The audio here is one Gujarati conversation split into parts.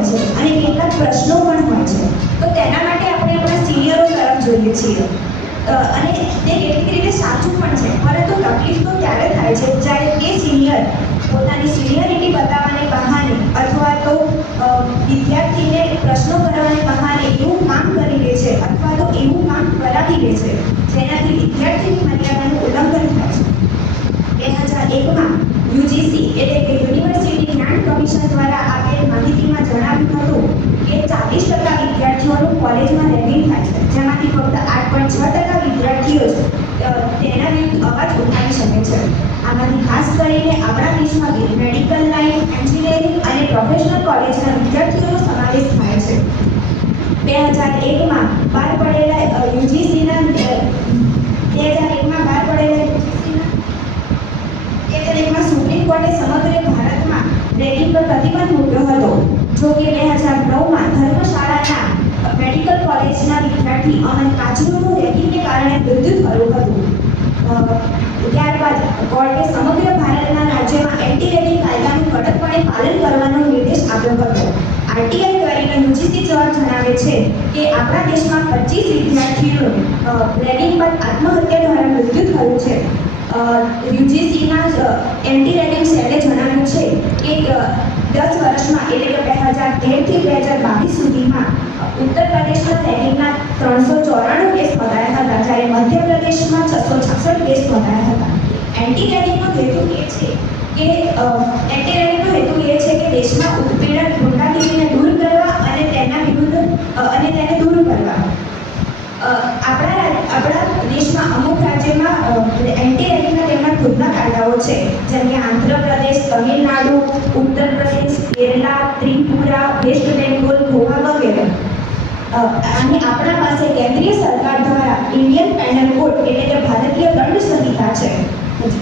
હોય છે અને કેટલાક પ્રશ્નો પણ હોય છે. તો તેના માટે આપણે આપણા સિનિયરો તરફ જોઈએ છીએ અને તે કેટલીક રીતે સાચું પણ છે, પરંતુ તકલીફ તો ત્યારે થાય છે જ્યારે તે સિનિયર પોતાની સિનિયરિટી બતાવવાને બહાને અથવા તો વિદ્યાર્થીને પ્રશ્નો કરવાને બહાને એવું કામ કરી લે છે અથવા તો એવું કામ કરાવી લે છે જેનાથી વિદ્યાર્થીની મર્યાદાનું ઉલ્લંઘન થાય છે. 2001માં યુજીસી એટલે કે યુનિવર્સિટી ગ્રાન્ટ કમિશન દ્વારા આપેલ માહિતીમાં જણાવ્યું હતું કે 40% વિદ્યાર્થીઓનું કોલેજમાં રેગિંગ થાય છે, જેમાંથી ફક્ત 8.6% વિદ્યાર્થીઓ જ તેના વિરુદ્ધ અવાજ ઉઠાવી શકે છે. આમાંથી ખાસ કરીને આપણા દેશમાં મેડિકલ લાઇન, એન્જિનિયરિંગ અને પ્રોફેશનલ કોલેજના વિદ્યાર્થીઓનો સમાવેશ થાય છે. 2001માં બહાર પડેલા યુજીસીના સુપ્રીમ કોર્ટે સમગ્ર ભારતમાં રેગિંગ પર પ્રતિબંધ મૂક્યો હતો. જો કે 2009માં ધર્મશાળાના મેડિકલ કોલેજના વિદ્યાર્થી અમન કાચરોનું રેગિંગને કારણે મૃત્યુ થયું હતું. ત્યારબાદ કોર્ટે સમગ્ર ભારતના રાજ્યોમાં એન્ટી રેગિંગ કાયદાનું કડકપણે પાલન કરવાનો નિર્દેશ આપ્યો હતો. આરટીઆઈ કરીને યુજીસી જવાબ જણાવે છે કે આપણા દેશમાં 25 વિદ્યાર્થીઓનું રેગિંગ બાદ આત્મહત્યા દ્વારા મૃત્યુ થયું છે. યુજીસીના એન્ટી રેગિંગ સેલે જણાવ્યું છે કે 10 વર્ષમાં એટલે કે 2013થી 2022 સુધીમાં ઉત્તર પ્રદેશમાં રેગિંગના 394 કેસ નોંધાયા હતા, જ્યારે મધ્યપ્રદેશમાં 666 કેસ નોંધાયા હતા. એન્ટી રેગિંગનો હેતુ એ છે કે દેશમાં ઉત્પીડન, ગુંડાગીરીને દૂર કરવા અને તેને દૂર કરવા. આપણા દેશમાં અમુક રાજ્યોમાં એન્ટી રેગિંગના તેમના ખુદના કાયદાઓ છે, જેમ કે આંધ્રપ્રદેશ, તમિલનાડુ, ઉત્તર પ્રદેશ, કેરલા, ત્રિપુરા, વેસ્ટ બેંગોલ, ગોવા વગેરે. અને આપણા પાસે કેન્દ્રીય સરકાર દ્વારા ઇન્ડિયન પેનલ કોડ એટલે કે ભારતીય દંડ સંહિતા છે.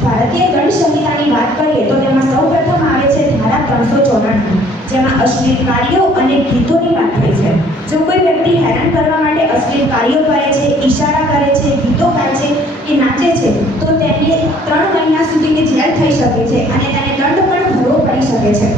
ભારતીય દંડ સંહિતાની વાત કરીએ તો તેમાં સૌપ્રથમ આવે છે ધારા 394, જેમાં અશ્લીલ કાર્યો અને ગીતોની વાત થઈ છે. જો કોઈ વ્યક્તિ હેરાન કરવા માટે અશ્લીલ કાર્યો કરે છે, ઈશારા કરે છે, ગીતો ગાય છે કે નાચે છે, તો તેને 3 મહિના સુધીની જેલ થઈ શકે છે અને તેને દંડ પણ ભરવો પડી શકે છે.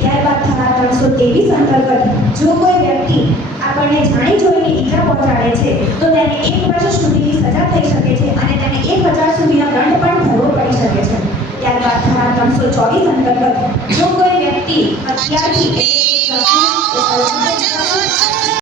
ત્યારબાદ ધારા 323 અંતર્ગત જો કોઈ વ્યક્તિ આપણને જાણી જોઈને ઈજા પહોંચાડે છે તો તેને 1 વર્ષ સુધીની સજા થઈ શકે છે અને તેને 1000 સુધીનો દંડ પણ ભરવો પડી શકે છે. ત્યારબાદ ધારા 324 અંતર્ગત જો કોઈ વ્યક્તિ હત્યાથી